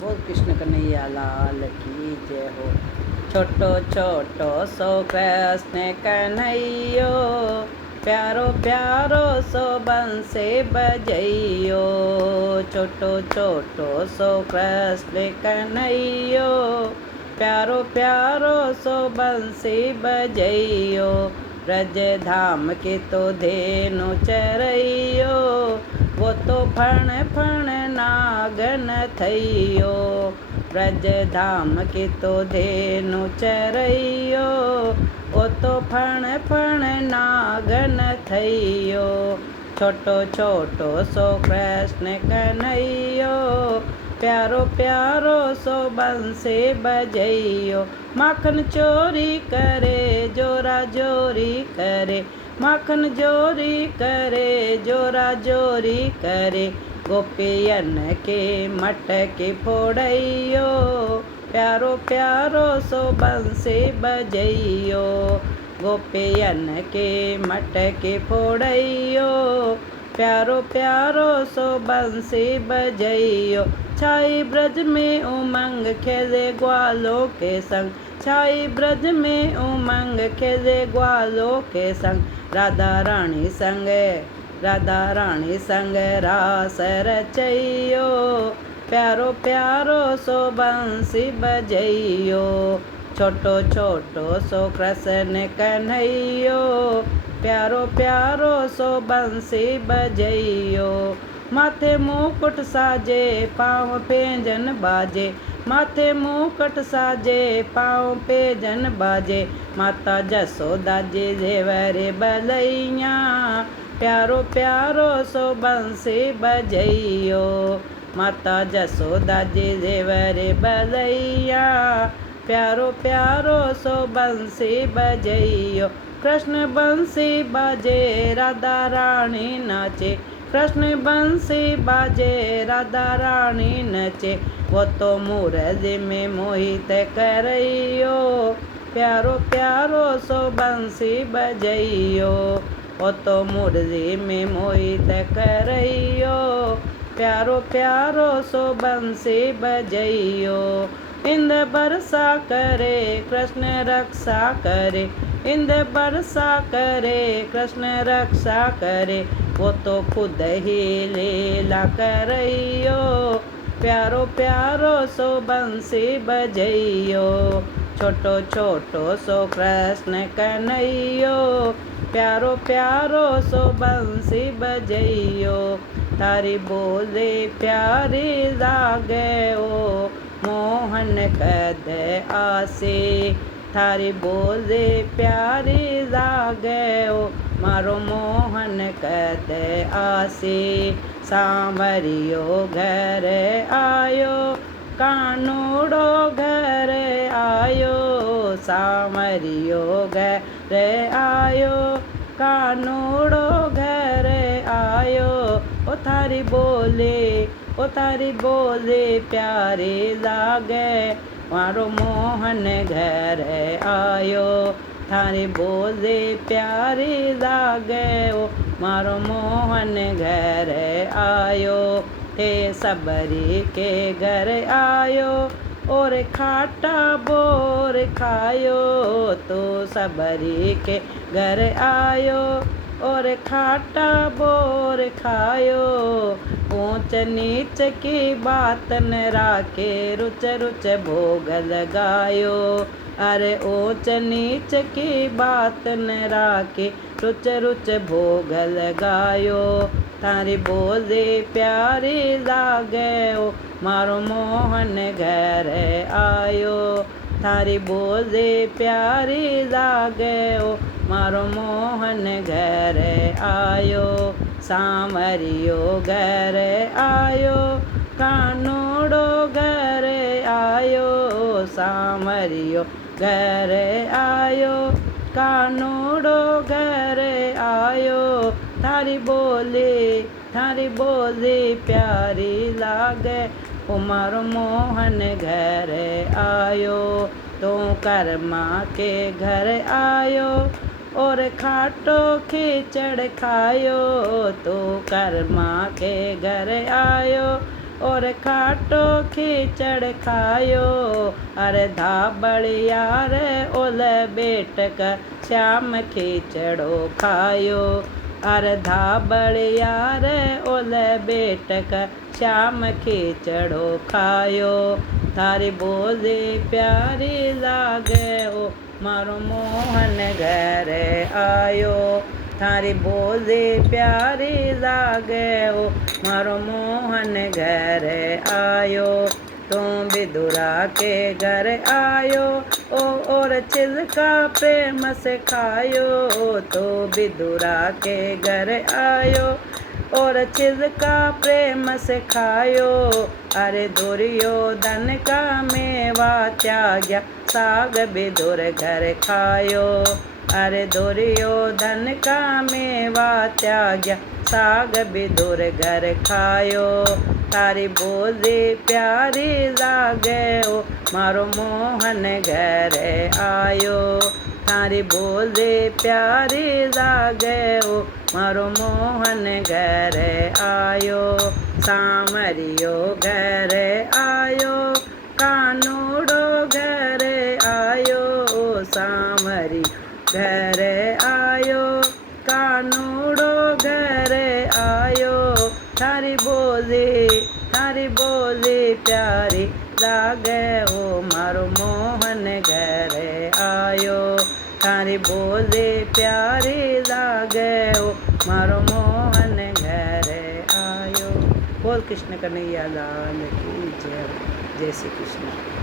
बोल कृष्ण कन्हैया लाल की जय हो। छोटो छोटो सो कृष्ण कन्हैयो, प्यारो प्यारो सो बंसे बजैयो। छोटो छोटो सो कृष्ण कन्हैयो, प्यारो प्यारो सो बंसी बजैयो। ब्रज धाम के तो धेनु चरैयो, वो तो फण फण नागन थैयो। ब्रज धाम के तो धेनु चरैयो, वो तो फण फण नागन थैयो। छोटो छोटो सो कृष्ण कन्हैयो, प्यारो प्यारो सो बंसे बजैयो। माखन चोरी करे जोरा जोरी करे, माखन चोरी करे जोरा जोरी करे। गोपियन के मटके फोड़ैयो, प्यारो प्यारो सो बंसे बजैयो। गोपियन के मटके फोड़ैयो, प्यारो प्यारो सो बंसी बजैयो। छाई ब्रज में उमंग खेले ग्वालों के संग, छाई ब्रज में उमंग खेले ग्वालों के संग। राधा रानी संग, राधा रानी संग रास रचैयो, प्यारो प्यारो सो बंसी बजैयो। छोटो छोटो सो कृष्ण कन्हैयो, प्यारो प्यारो सो बंसी बजैयो। माथे मुकुट साजे पाँव पे जन बाजे, माथे मुकुट साजे पाँव पे जन बाजे। माता जसोदा जी जेवरे बलैया, प्यारो प्यारो सो बंसी बजैयो। माता जसोदा जी जेवरे बलैया, प्यारो प्यारो सो बंसी बजैयो। कृष्ण बंसी बाजे राधा रानी नाचे, कृष्ण बंसी बाजे राधा रानी नचे। वो तो मुरली में मोहित करैयो, प्यारो प्यारो सो बंसी बजैयो। वो तो मुरली में मोहित करैयो, प्यारो प्यारो सो बंसी बजैयो। इंद्र बरसा करे कृष्ण रक्षा करे, इंद्र बरसा करे कृष्ण रक्षा करे। वो तो खुद ही लीला करैयो, प्यारो प्यारो सो बंसी बजैयो। छोटो छोटो सो कृष्ण कन्हैयो, प्यारो प्यारो सो बंसी बजैयो। तारी बोले प्यारी लागे ओ मोहन कद आसे, थारी बोले प्यारी लागे ओ मारो मोहन कद आसे। सांवरियो घर आयो, कानूड़ो घर आयो, सांवरियो घर आयो, कानूड़ो घर आयो। ओ थारी बोले, ओ थारी बोले प्यारे लागे, मारो मोहन घर आयो। थारी बोले प्यारे लागे ओ मारो मोहन घर आयो। हे सबरी के घर आयो, और खाटा बोर खायो। तो सबरी के घर आयो, और खाटा बोर खायो। ऊंच नीच की बात न राखे, रुच रुच भोग लगायो। अरे ऊंच नीच की बात न राखे, रुच रुच भोग लगायो। थारी बोले प्यारी लागे ओ मारो मोहन घर आयो। थारी बोले प्यारी लागे ओ मारो मोहन घर आयो। सांवरियो घर आयो, कानूड़ो घर आयो, सांवरियो घर आयो, कानूड़ो घर आयो। थारी बोले, थारी बोले प्यारी लागे ओ मारो मोहन घर आयो। तो कर्मा के घर आयो, और खाटो खिचड़ खायो। तो कर्मा के घर आयो, और खाटो खीचड़ खायो। अरे धाबड़िया रे ओल बेटक श्याम खीचड़ो खायो। अरे धाबड़िया रे ओल बेटक श्याम खीचड़ो खायो। थारी बोली प्यारी लागे ओ मारो मोहन घर आयो। थारी बोली प्यारी लागे ओ मारो मोहन घर आयो। तू विदुरा के घर आयो ओ और छिलका प्रेम से खायो। तो विदुरा के घर आयो और छिलका प्रेम से खायो। अरे दुर्योधन का मेवा त्याग्या साग विदुर घर खायो। अरे दुर्योधन का मेवा त्याग्या साग विदुर घर खायो। तारी बोली प्यारी लागे ओ मारो मोहन घर आयो। तारी बोली प्यारी लागे ओ मारो मोहन घर आयो। सामरियो घर आयो कानूड़ो घर आयो। सामरी घर आयो कानूड़ो घर आयो। थारी बोली प्यारी लागे ओ मारो मोहन घर आयो। थारी बोली प्यारी लागे ओ मारो मोहन घर आयो। बोल कृष्ण कन्हैया लाल की जय। जय श्री कृष्ण।